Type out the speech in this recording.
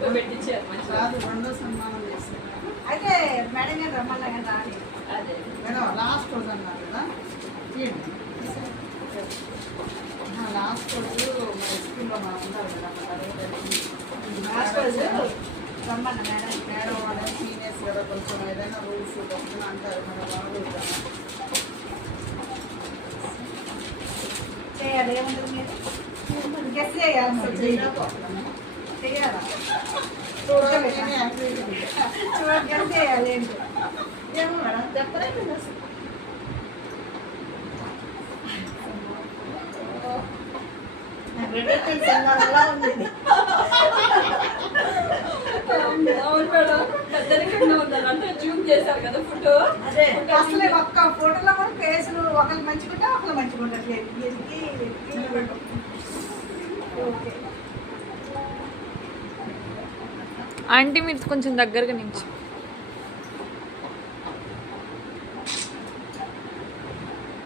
రాదు, రెండో సన్మానం చేస్తారు. అయితే మేడం గారు రమ్మన్నా కానీ రాని. మేడం లాస్ట్ రోజు అన్నారు కదా, లాస్ట్ రోజు మన స్కూల్లో మనం ఉంటారు కదా, లాస్ట్ రోజు రమ్మన్నా మేడం. మేడం వాళ్ళ సీనియర్స్ కదా, కొంచెం ఏదైనా రూల్స్ కొంచెం అంటారు మన వాళ్ళు చేయాలి. ఏముంటుంది మీరు గెస్ చేయాలి. చేయాలా చూడండి, గెస్ చేయాలి ఏంటి. ఏమో మేడం చెప్పలేదు అసలు. అసలు ఒక్క ఫోటోలో కూడా ఫేసులు ఒకళ్ళు మంచిగుంటే ఒకళ్ళు మంచిగా ఉండట్లేదు. ఆంటీ మీరు కొంచెం దగ్గరగా నుంచి